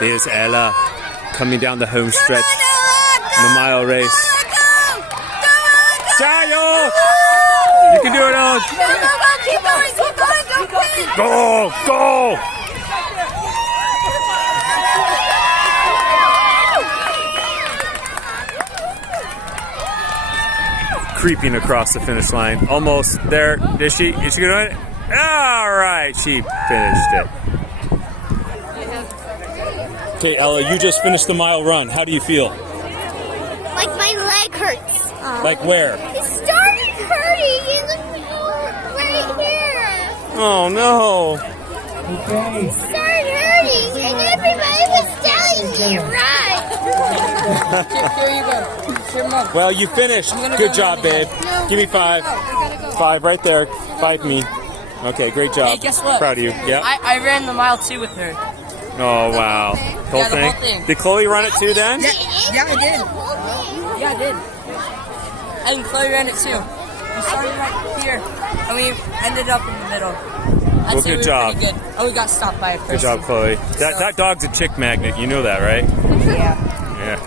There's Ella coming down the home stretch in the mile race. Jayo! You can do it, Ella! Keep going, don't quit! Go! Go! Creeping across the finish line. Almost there. Is she gonna do it? Alright, she finished it. Okay, Ella, you just finished the mile run. How do you feel? Like my leg hurts. Like where? It started hurting in the middle, right here. Oh no. It started hurting and everybody was telling me, right? Here you go. Here, Mom. Well, you finished. Good job, babe. Give me 5. 5 right there. 5 me. Okay, great job. Hey, guess what? Proud of you. Yeah. I ran the mile too with her. Oh wow. Whole the whole thing. Did Chloe run it too then? Yeah, I did. Yeah, I did. And Chloe ran it too. We started right here, and we ended up in the middle. Well, good job. Pretty good. And we got stopped by a person. Good job, Chloe. That dog's a chick magnet. You know that, right? Yeah. Yeah.